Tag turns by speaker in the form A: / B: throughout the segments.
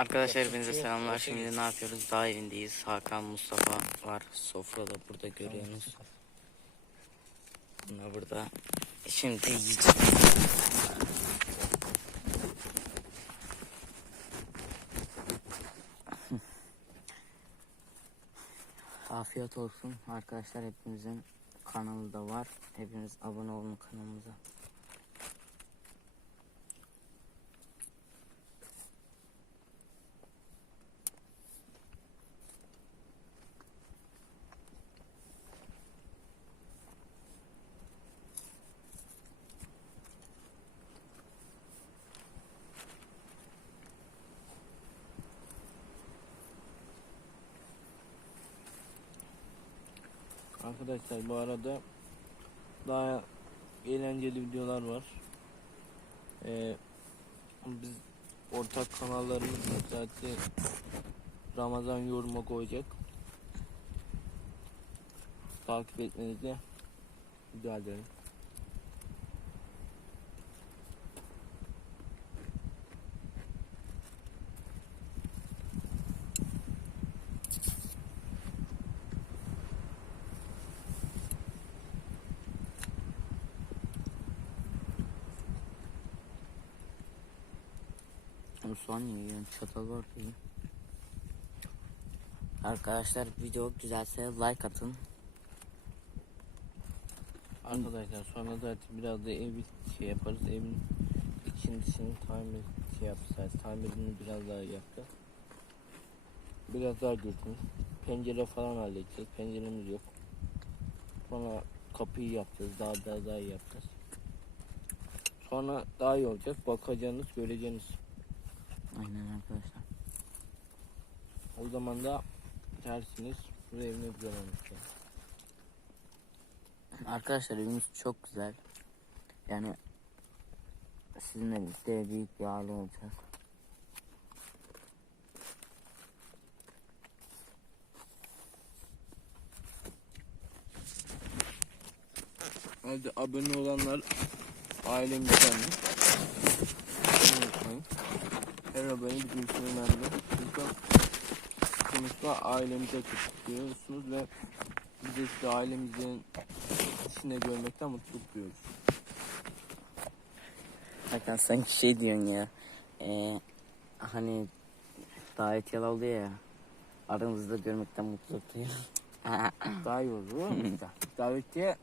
A: Arkadaşlar hepinize selamlar. Şimdi ne yapıyoruz? Dağ evindeyiz. Hakan, Mustafa var. Sofrada burada görüyorsunuz. Bunlar burada. Şimdi yiyeceğiz. Afiyet olsun arkadaşlar hepimizin kanalı da var. Hepiniz abone olun kanalımıza.
B: Arkadaşlar bu arada daha eğlenceli videolar var. Ee, biz ortak kanallarımız zaten Ramazan yoruma koyacak. Takip etmenizi rica ederim.
A: O soğan yiyorum. Çatal var değil. Arkadaşlar video güzelse like atın.
B: Arkadaşlar sonra zaten biraz da ev şey yaparız. Evin için dışını tamir şey yapacağız. Tamirini biraz daha yapacağız. Biraz daha götürün. Pencere falan halledeceğiz. Penceremiz yok. Sonra kapıyı yapacağız. Daha daha daha iyi yapacağız. Sonra daha iyi olacak. Bakacağınız, göreceğiniz.
A: Aynen arkadaşlar.
B: O zaman da dersiniz. Bu evine güzel.
A: Arkadaşlar evimiz çok güzel. Yani sizinle birlikte büyük bir aile olacağız.
B: Hadi abone olanlar ailemizden mi? Her abone bizim için önemli. Çünkü sonuçta ailemize tutuyorsunuz ve biz de size ailemizin içinde görmekten mutluluk duyuyoruz.
A: Hakan sanki şey diyorsun ya. Ee, hani davet oluyor ya. Aranızda görmekten mutluluk duyuyorum.
B: Daha iyi olur oğlum işte. Davete,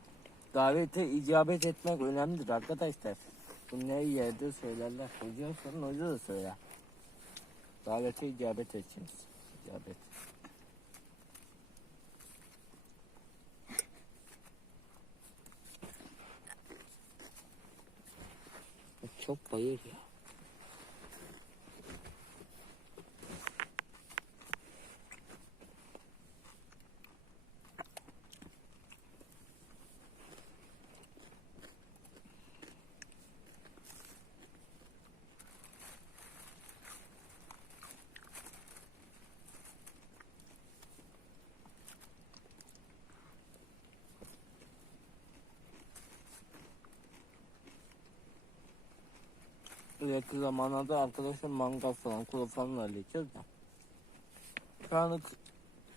B: davete icabet etmek önemlidir arkadaşlar. Bu ne yerde söylerler. Hocam sorun hoca da söyler. Davete icabet edeceğiz. İcabet.
A: çok bayır ya.
B: Yakın zamanda arkadaşlar mangal falan kuru falan halledeceğiz de.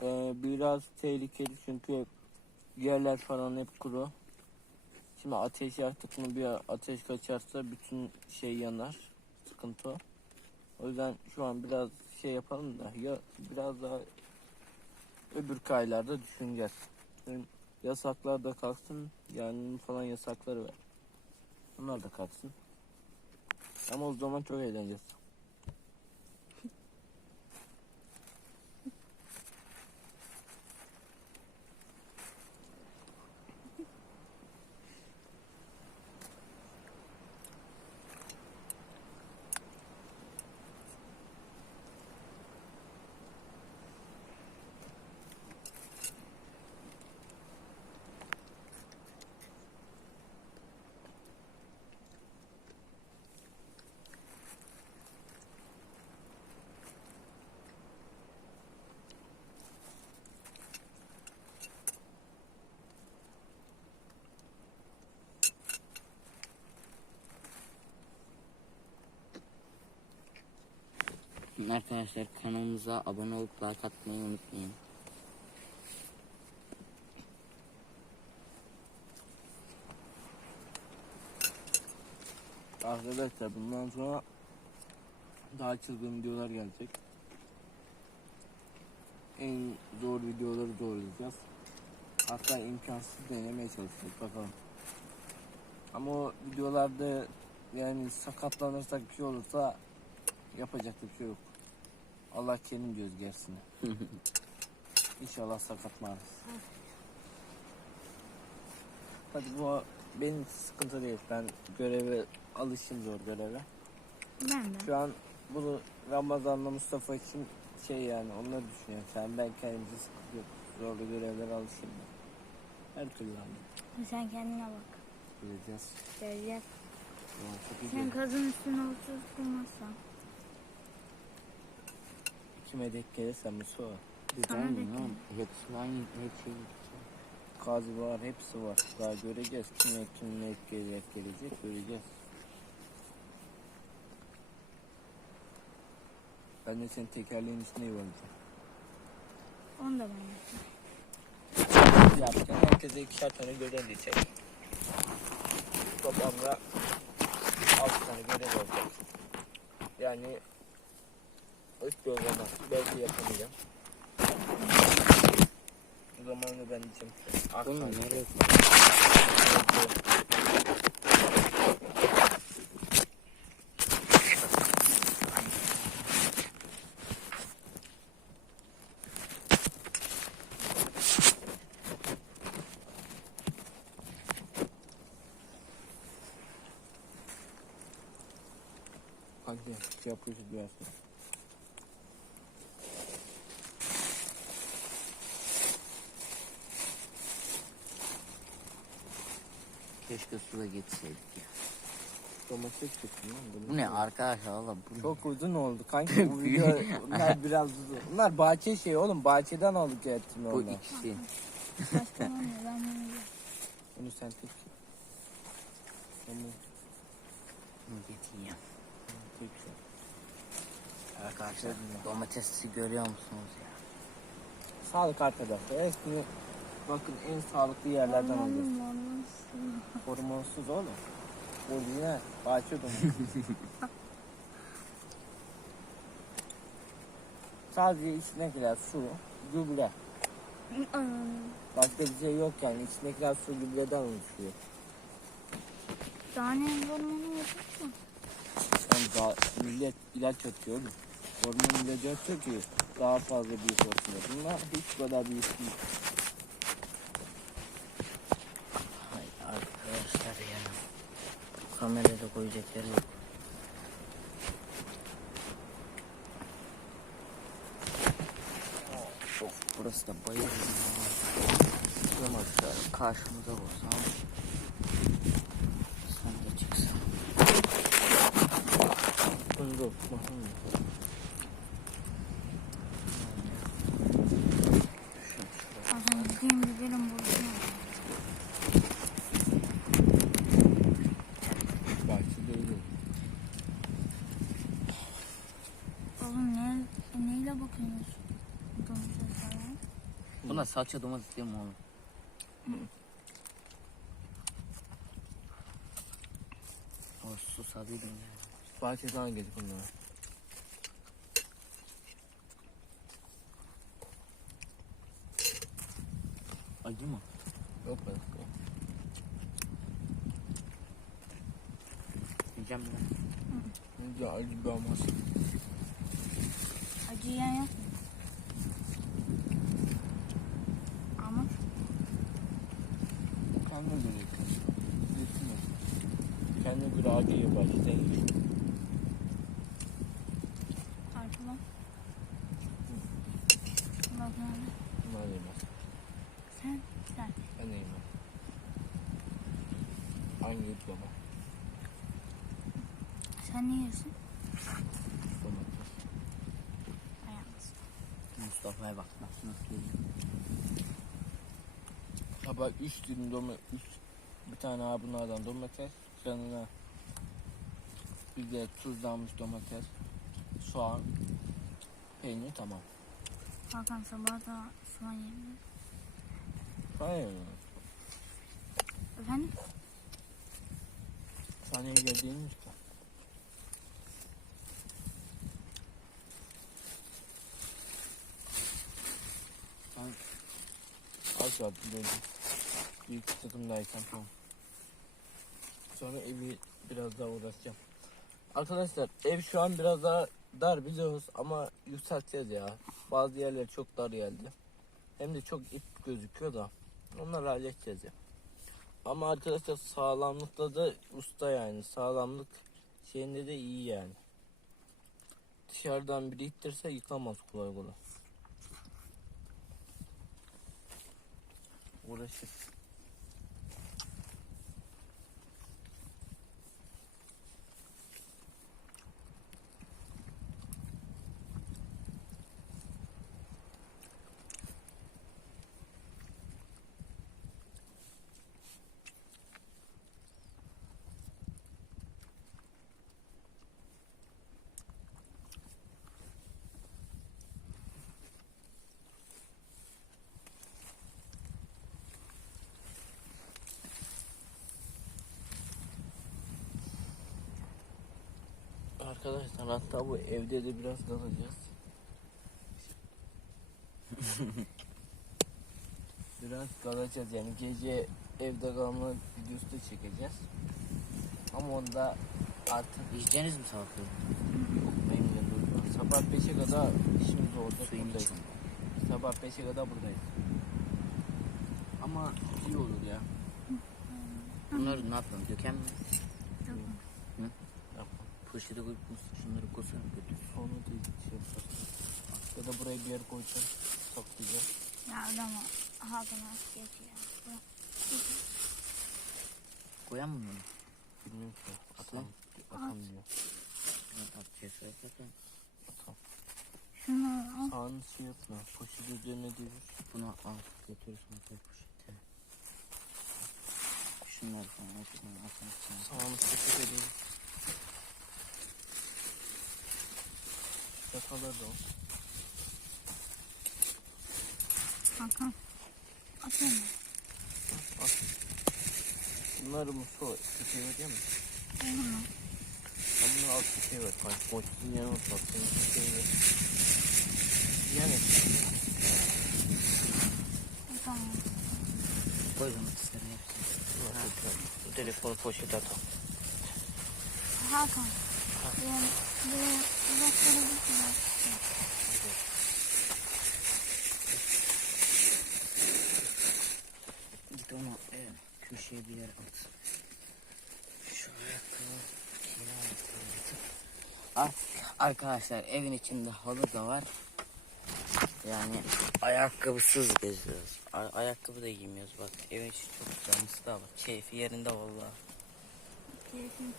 B: E, biraz tehlikeli çünkü yerler falan hep kuru. Şimdi ateş yaktık mı bir ateş kaçarsa bütün şey yanar. Sıkıntı o. O yüzden şu an biraz şey yapalım da ya biraz daha öbür aylarda düşüneceğiz. Yani yasaklar da kalksın yani falan yasakları var. Onlar da kalksın. Ama o zaman çok eğleneceğiz.
A: Arkadaşlar kanalımıza abone olup like atmayı unutmayın.
B: Arkadaşlar bundan sonra daha çılgın videolar gelecek. En zor videoları doğrulayacağız. Hatta imkansız denemeye çalışacağız bakalım. Ama o videolarda yani sakatlanırsak bir şey olursa yapacak bir şey yok. Allah kerim göz gersine. İnşallah sakatlanırız. Hadi bu benim sıkıntı değil. Ben göreve alışım zor göreve.
C: Ben de.
B: Şu an bunu Ramazan'la Mustafa için şey yani onları düşünüyorum. Sen ben kendimizi sıkıntı yok. Zorlu görevlere alışayım ben. Her türlü halledeceğiz.
C: Sen kendine bak.
B: Göreceğiz.
C: Göreceğiz.
B: Çok iyi
C: Sen kadın üstüne oturtulmazsan. Sana
A: Güzel mi?
C: bekle.
A: oğlum? Hepsi.
B: Kazi var, hepsi var. Daha göreceğiz. Kime kim ne gelecek gelecek göreceğiz. Ben de senin tekerleğin üstüne yuvarlayacağım.
C: Onu da ben yapayım.
B: Yapacaksın. Herkese ikişer tane görev diyecek. Toplamda 6 tane görev olacak. Yani bir o zaman. Belki yapamayacağım. O zamanı ben diyeceğim.
A: Bunu nereye
B: Hadi yapıyoruz biraz.
A: Keşke suda gitseydik ya.
B: Domates çıktı lan.
A: Bu ne arkadaşlar valla bu ne?
B: Çok uzun oldu kanki bu video bunlar biraz uzun. Bunlar bahçe şey oğlum bahçeden aldık ettim
A: Bu
B: onu.
A: ikisi.
C: Oluyor? Ben bunu yiyorum.
B: Bunu sen tut. Onu
A: Bunu getireyim.
B: tut.
A: Arkadaşlar domatesi görüyor musunuz ya?
B: Sağlık arkadaşlar. Hepsini bakın en sağlıklı yerlerden alıyoruz.
C: Hormonsuz.
B: Oğlum. Orijinal bahçe domatesi. Sadece içindekiler su, gübre. Başka bir şey yok yani. İçindekiler su gübreden oluşuyor.
C: Daha ne hormonu yapacak mı?
B: Yani daha millet ilaç atıyor. Hormon ilacı atıyor ki daha fazla büyük olsun. Bunlar hiç kadar büyük değil.
A: Hay arkadaşlar ya. Kamerada koyacak yer yok. Of burası da bayır. Şöyle karşımıza olsam. Sen de çıksan.
B: Bunu da bakın.
A: Düşün şuraya.
C: Zaten gideyim giderim boşuna.
B: Bahçede öyle.
C: Oğlum ne, neyle bakıyorsunuz? Domates falan.
A: Buna salça domates mi oğlum? O susadıydım ya.
B: Bahçeden geldik bunlara.
A: Acı mı?
B: Yok be.
A: Yiyeceğim ben.
B: Ne diyor acı bir olmaz.
C: Acı yiyen yok mu? Ama
B: Kendine göre yapıyorsun. Yesin olsun.
C: Artı var. Bak
B: yemez.
C: Sen, sen.
B: Ben de yemem. Aynı yut baba.
C: Sen ne yiyorsun?
B: Domates.
C: Ayağımız.
A: Mustafa'ya bak nasıl nasıl yiyor.
B: Sabah 3 dilim domates, bir tane abi bunlardan domates, yanına bir de tuzlanmış domates, soğan, Peynir tamam.
C: Hakan sabah da soğan yedi.
B: Hayır.
C: Efendim?
B: Sahneye geldiğin işte. Ben az yaptım dedim. Büyük takımdayken tamam. Sonra evi biraz daha uğraşacağım. Arkadaşlar ev şu an biraz daha dar biliyoruz ama yükselteceğiz ya. Bazı yerler çok dar geldi. Hem de çok ip gözüküyor da. Onları halledeceğiz ya. Ama arkadaşlar sağlamlıkta da usta yani. Sağlamlık şeyinde de iyi yani. Dışarıdan biri ittirse yıkamaz kolay kolay. Uğraşır. Arkadaşlar hatta bu evde de biraz kalacağız. biraz kalacağız yani gece evde kalma videosu da çekeceğiz. Ama onda artık
A: Yiyeceğiniz mi salatalığı?
B: benim de. Sabah 5'e kadar işimiz olacak
A: Suyun
B: buradayız.
A: için.
B: Sabah 5'e kadar buradayız. Ama iyi olur ya.
A: Bunları ne yapalım? Döken mi? Poşete koyup şunları koysana götür.
B: Sonra da şey yaparız. Ya da buraya bir yer koyacağım. Saklayacağım.
C: Ya adamı az geçiyor. Bırak.
A: Koyan mı bunu?
B: Bilmiyorum ki. Atam. Atam diyor.
A: Ben atacağız zaten.
B: Atam.
C: Şunları al.
B: Sağını şey yapma. Poşeti üzerine devir.
A: Bunu al götürürsün koy poşete. Şunları falan.
B: Sağını poşet edeyim. Çakallar da al.
C: Hakan. Atayım mı?
B: At. Bunları Mustafa çiçeğe veriyor mu?
C: Olur mu?
B: Ben bunu al çiçeğe ver. Kanka poşetin yanına otur. Senin çiçeğe ver. Yani
C: Tamam.
A: Koy Git onu e, köşeye bir yer at. Şu ayakkabı. Artık arkadaşlar evin içinde halı da var. Yani ayakkabısız geziyoruz. Ayakkabı da giymiyoruz bak. Evin içi çok güzel. Mustafa. Keyfi yerinde vallahi.
C: Keyfim.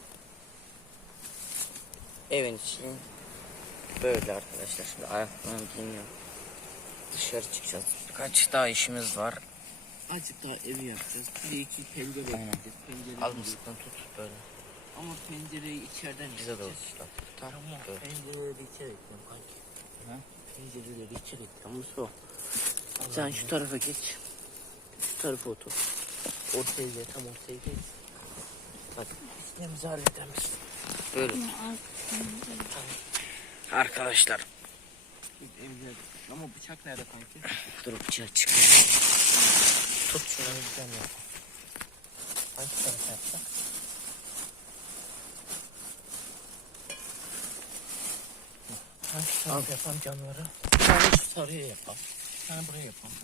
A: Evin içi böyle arkadaşlar. Şimdi ayakkabımı giyiniyorum. Dışarı çıkacağız. Birkaç daha işimiz var.
B: Azıcık daha evi yapacağız. Bir de iki pencere yapacağız. Pencere
A: Al mısıktan tut böyle.
B: Ama pencereyi içeriden
A: Bize de olsun.
B: Tamam.
A: Böyle.
B: Pencereleri içeri ekleyelim kanki. Pencereleri içeri ekleyelim. Mustafa.
A: Sen şu tarafa geç. Şu tarafa otur.
B: Ortaya. Tam ortaya geç. Bak işlerimizi hallederiz.
A: Böyle.
C: Al.
A: Arkadaşlar.
B: Ama bıçak nerede kanki?
A: Dur bıçağı çıkıyor. Tut şunu.
B: Hangi tarafa yapsak? Hangi tarafa yapalım canları? Bir tane şu sarıya yapalım. Bir tane buraya yapalım.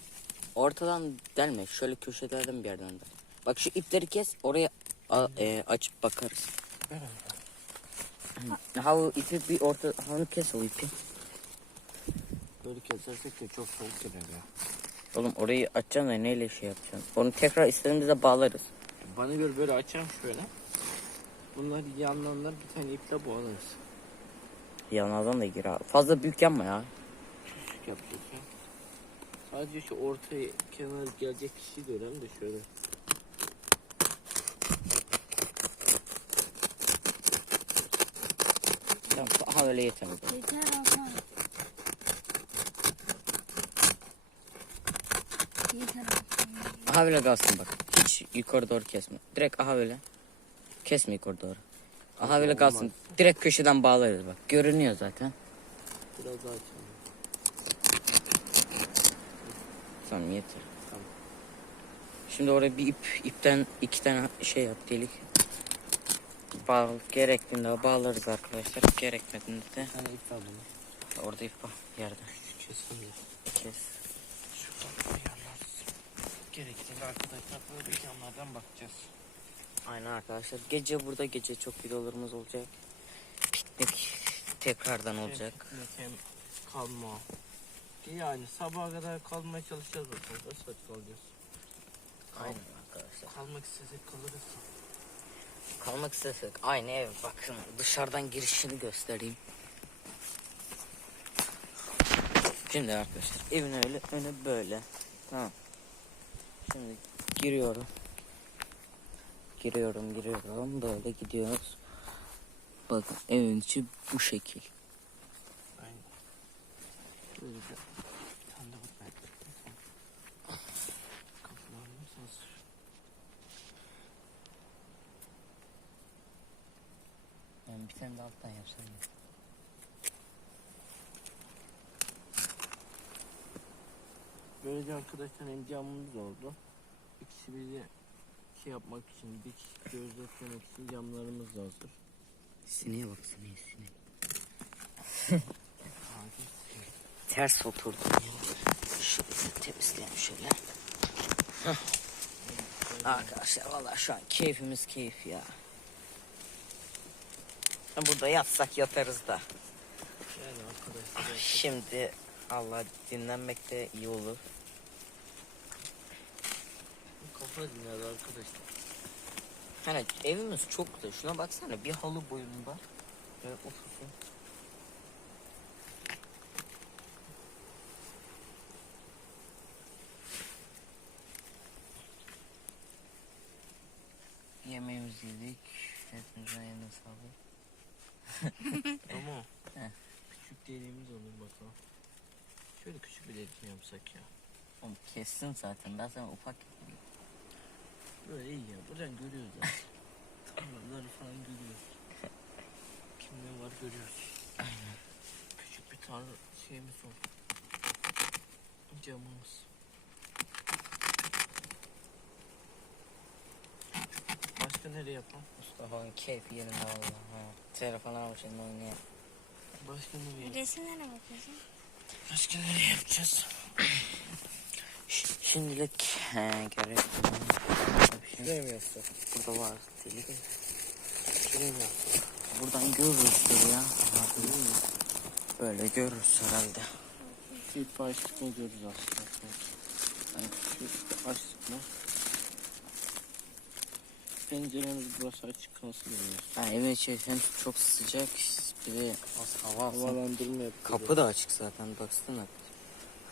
A: Ortadan delme. Şöyle köşelerden bir yerden del. Bak şu ipleri kes. Oraya a- e, açıp bakarız.
B: Ver onu.
A: Ha o ipi bir orta... Ha onu kes o ipi.
B: Böyle kesersek de çok soğuk girer ya.
A: Oğlum orayı açacaksın da neyle şey yapacaksın? Onu tekrar istediğimizde bağlarız.
B: Bana göre böyle açacağım şöyle. Bunları yanlarına bir tane iple bağlarız.
A: Yanlardan da gir abi. Fazla büyük yanma ya.
B: Küçük yapacağız ya. Sadece şu ortaya kenar gelecek kişiyi görelim de şöyle.
A: Tamam aha öyle yeter. Yeter abla.
C: Yeter abla.
A: Aha böyle kalsın bak. Hiç yukarı doğru kesme. Direkt aha böyle. Kesme yukarı doğru. Aha böyle kalsın. Direkt köşeden bağlarız bak. Görünüyor zaten.
B: Biraz daha açalım.
A: Tamam yeter.
B: Tamam.
A: Şimdi oraya bir ip, ipten iki tane şey yap delik. Bağ, gerektiğinde bağlarız arkadaşlar. Gerekmediğinde de
B: tane ip var bunun.
A: orada ip var yerde.
B: Kesin de.
A: Kes.
B: Şuradan ayarlarız. Gerektiğinde arkadaşlar böyle yanlardan bakacağız.
A: Aynen arkadaşlar. Gece burada gece çok videolarımız olacak. Piknik tekrardan olacak.
B: Hem kalma. Yani sabaha kadar kalmaya çalışacağız bakalım. Kaç saat kalacağız?
A: Aynen arkadaşlar.
B: Kalmak istesek kalırız.
A: Kalmak istesek aynı ev bakın dışarıdan girişini göstereyim. Şimdi arkadaşlar evin öyle önü böyle. Tamam. Şimdi giriyorum. Giriyorum giriyorum böyle gidiyoruz. Bakın evin içi bu şekil.
B: Aynen. Böyle bir bir tane de bakmayın. Kapılarımız hazır.
A: Yani bir tane de alttan yapsam ya.
B: Böylece arkadaşlar hem camımız oldu. İkisi bir de şey yapmak için, dik gözetlemek için camlarımız da hazır.
A: Sineğe bak sineğe sineğe. Ters oturdu. Şöyle temizleyelim şöyle. Arkadaşlar vallahi şu an keyfimiz keyif ya. Burada yatsak yatarız da.
B: Yani arkadaşlar.
A: Şimdi Allah dinlenmek de iyi olur.
B: Kafa dinler arkadaşlar.
A: Hani evimiz çok güzel. Şuna baksana bir halı boyunda. Böyle otursun. Yemeğimizi yedik. Hepimizin eline sağlık.
B: Ama küçük deliğimiz olur bakalım. Şöyle küçük bir delik mi yapsak ya?
A: Oğlum kessin zaten. Daha sonra ufak.
B: Böyle iyi ya. Buradan görüyoruz zaten. Tarlaları falan görüyoruz. Kimler var görüyoruz. Küçük bir tarla şeyimiz oldu. Camımız. Başka nereye yapalım?
A: Mustafa'nın keyfi yerinde valla. Ha. Telefon almış şimdi oynaya.
B: Başka nereye yapalım?
C: Resimlere bakıyorsun.
B: Başka nereye yapacağız?
A: Şimdilik he, gerek şey-
B: Şuraya mı yapsak?
A: Burada var delik.
B: Şuraya mı yapsak?
A: Buradan görürüzdür ya. Böyle görürüz herhalde.
B: Silip açtık mı görürüz aslında. Yani şu açtık mı? Penceremiz burası açık kalsın.
A: Yani evin içi hem çok sıcak bir de az hava alsın.
B: Havalandırma yapıyoruz.
A: Kapı da açık zaten baksana.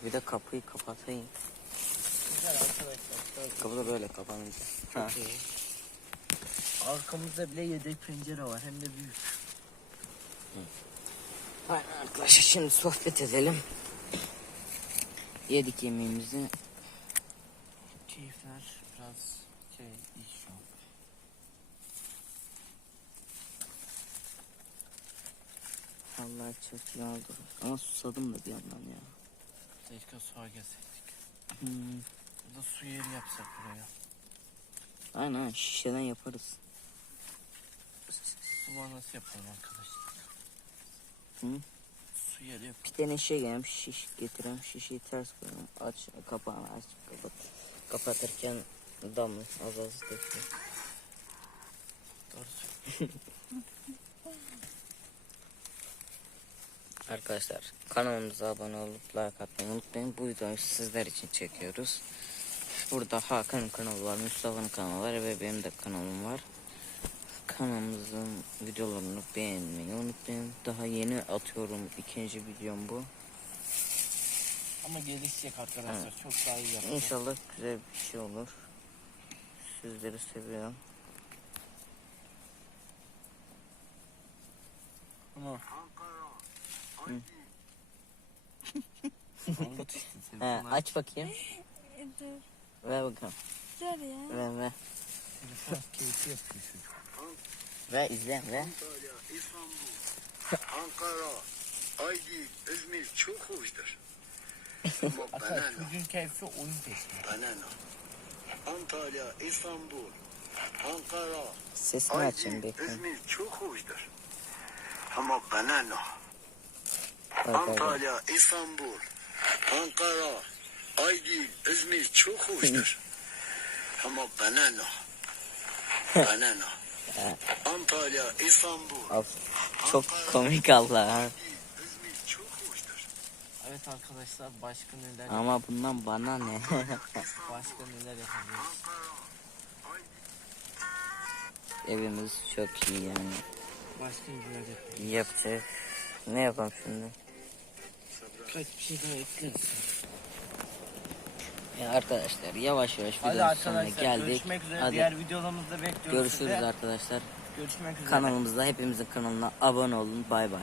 A: Bir de kapıyı kapatayım.
B: Güzel arkadaşlar.
A: Kapı da böyle kapanınca. Ha.
B: Arkamızda bile yedek pencere var hem de büyük.
A: Aynen arkadaşlar şimdi sohbet edelim. Yedik yemeğimizi.
B: Keyifler biraz şey iyi
A: Vallahi çok iyi oldu. Ama susadım da bir yandan ya.
B: Keşke suya gelseydik.
A: Hmm.
B: Burada su yeri yapsak buraya.
A: Aynen aynen, şişeden yaparız.
B: Su nasıl yapalım arkadaşlar?
A: Hı?
B: Su yeri yap.
A: Bir tane şey gelmiş şiş getiren şişeyi ters koyalım. Aç kapağını aç kapat. Kapatırken damla az az döküyor.
B: Doğru
A: Arkadaşlar kanalımıza abone olup like atmayı unutmayın. Bu videoyu sizler için çekiyoruz. Burada Hakan'ın kanalı var, Mustafa'nın kanalı var ve benim de kanalım var. Kanalımızın videolarını beğenmeyi unutmayın. Daha yeni atıyorum ikinci videom bu.
B: Ama gelişecek arkadaşlar. Çok daha iyi yapacağız.
A: İnşallah güzel bir şey olur. Sizleri seviyorum.
B: Ama.
A: He, aç bakayım.
C: Dur.
A: Ver bakalım.
C: Güzel ya.
A: Ver ver.
B: Telefon keyfi yapıyor çocuk.
A: Ver izle ver.
D: Antalya, İstanbul, Ankara, Aydın, İzmir çok hoştur. Ama bana
B: Hatta
D: ne?
B: çocuğun keyfi oyun peşinde.
D: Bana ne? Antalya, İstanbul, Ankara,
A: Sesini açayım
D: Aydın,
A: bekle.
D: İzmir çok hoştur. Ama bana ne? Antalya, İstanbul, Ankara, Aydın, İzmir çok hoştur. Ama bana ne? Bana ne? Antalya, İstanbul,
A: Of, Çok komik Allah.
D: İzmir çok hoştur.
B: Evet arkadaşlar başka neler
A: Ama bundan bana ne?
B: başka neler yapabiliriz?
A: Evimiz çok iyi yani.
B: Başka neler yapabiliriz?
A: Yapacak. Ne yapalım şimdi?
B: Kaç bir şey daha ekleriz.
A: Ya arkadaşlar yavaş yavaş
B: Hadi
A: videonun sonuna
B: arkadaşlar
A: geldik.
B: görüşmek üzere.
A: Hadi
B: Diğer videolarımızda bekliyoruz
A: görüşürüz
B: sizi.
A: arkadaşlar.
B: Görüşmek üzere.
A: Kanalımızda hepimizin kanalına abone olun. Bay bay.